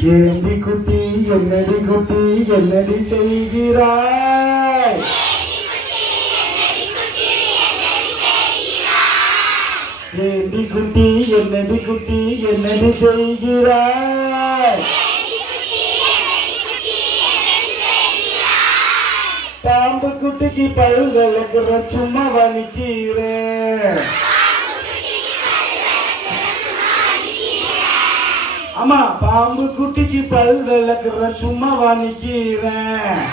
ஏண்டி குட்டி என்னடி குட்டி என்னடி செய்கிறாய்? ஏண்டி குட்டி என்னடி குட்டி என்னடி செய்கிறாய்? பாம்பு குட்டிக்கு பல் சும்மா வலிக்கிறேன் ஆமா பாம்பு குட்டிக்கு பல் விளக்குற சும்மா வலிக்கிறேன்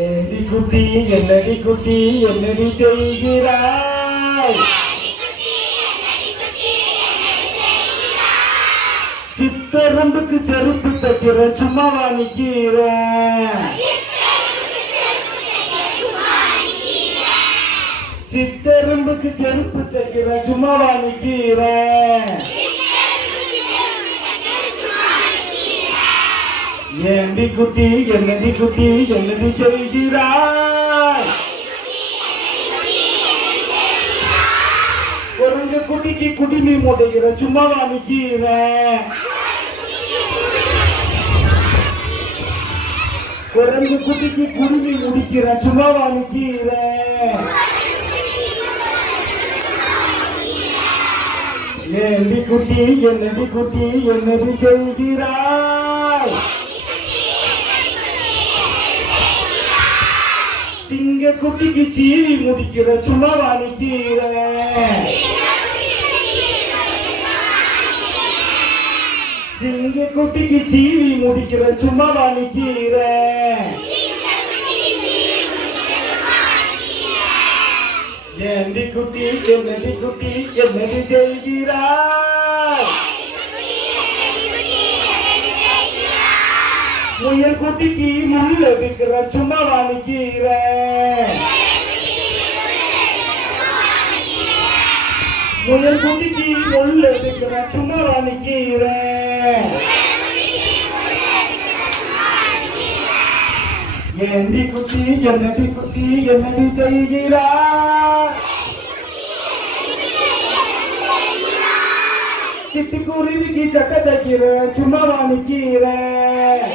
என்னடி குட்டி என்னடி குட்டி என்னடி செய்கிறாய்? சித்தரம்புக்கு செருப்பு தைக்கிற சும்மா நிக்கிறேன் சித்தெரும்புக்கு செருப்பு தைக்கிற சும்மா நிக்கிறேன். ஏண்டி குட்டி என்னடி குட்டி என்னடி செய்கிறாய். குரங்கு குட்டிக்கு குடி நீ முடைகிற சும்மாவா நிக்கிறேன். குரங்கு குட்டிக்கு குடிமீ முடிக்கிற சும்மாவா நிக்கிறேன். ஏண்டி குட்டி என்னடி குட்டி என்னடி செய்கிறாய். சிங்க குட்டிக்கு சீவி முடிக்கிற சுமவாணி கீரை. சிங்க குட்டிக்கு சீவி முடிக்கிற சுமவாணி கீரை. ஏண்டி குட்டி என்னடி குட்டி என்னடி செய்கிறாய்? முயல் குட்டிக்கு முள்ள இருக்கிற சும்மா நிக்கிறேன் முயல் குட்டிக்கு முள்ள இருக்கிற சும்மா நிக்கிறேன் என்னடி குட்டி என்னடி குட்டி என்னடி செய்கிறாய்? சிட்டுக்குருவிக்கு சக்க தைக்கிறேன் சும்மாவா நிக்கிறேன்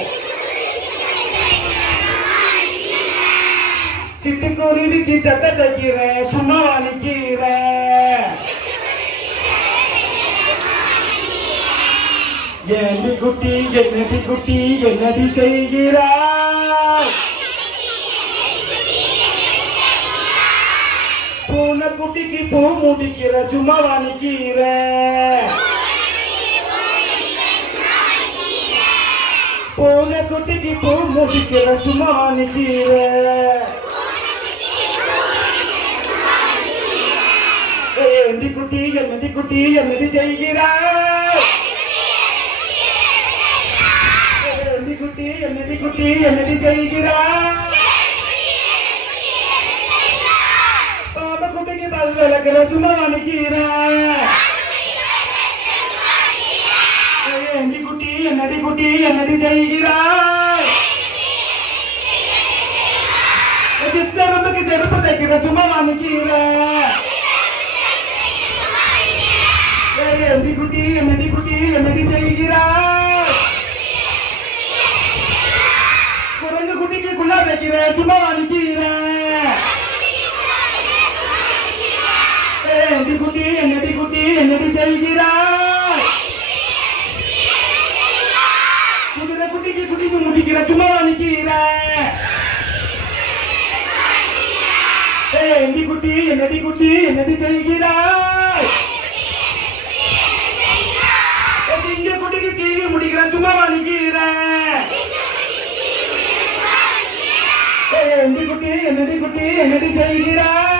சிட்டுக்குருவிக்கு சக்க தைக்கிறேன் சும்மாவா நிக்கிறேன் என்னடி குட்டி என்னடி குட்டி என்னடி செய்கிறாய்? பூனை குட்டிக்கு பூ முடிக்கிற சும்மாவா நிக்கிறேன் பூனை குட்டிக்கு பூ முடிக்கிற சும்மாவா நிக்கிறேன் ஏண்டி குட்டி என்னடி குட்டி என்னடி செய்கிறாய்? என்னடி குட்டி என்னடி குட்டி என்னடி செய்கிறாய்? பாப குட்டிக்கு பல் விளக்கிற சும்மா நிக்கிறேன் என்னடி என்னடி செய்கிறாய்? சித்தரம்புக்கு செருப்பு தைக்கிற சும்மா வாங்கிக்கிற. என்னடி குட்டி என்னடி குட்டி என்னடி செய்கிறாய்? குரங்கு குட்டிக்கு குள்ளா தைக்கிற சும்மா வாங்கிக்கிற. என்னடி குட்டி என்னடி குட்டி என்னடி செய்கிறாய்? என்னடி குட்டி என்னடி குட்டி என்னடி செய்கிறாய்? இங்க குட்டிக்கு சீவி முடிக்கிற சும்மா வலிக்கிற என்னடி குட்டி என்னடி குட்டி என்னடி செய்கிறாய்?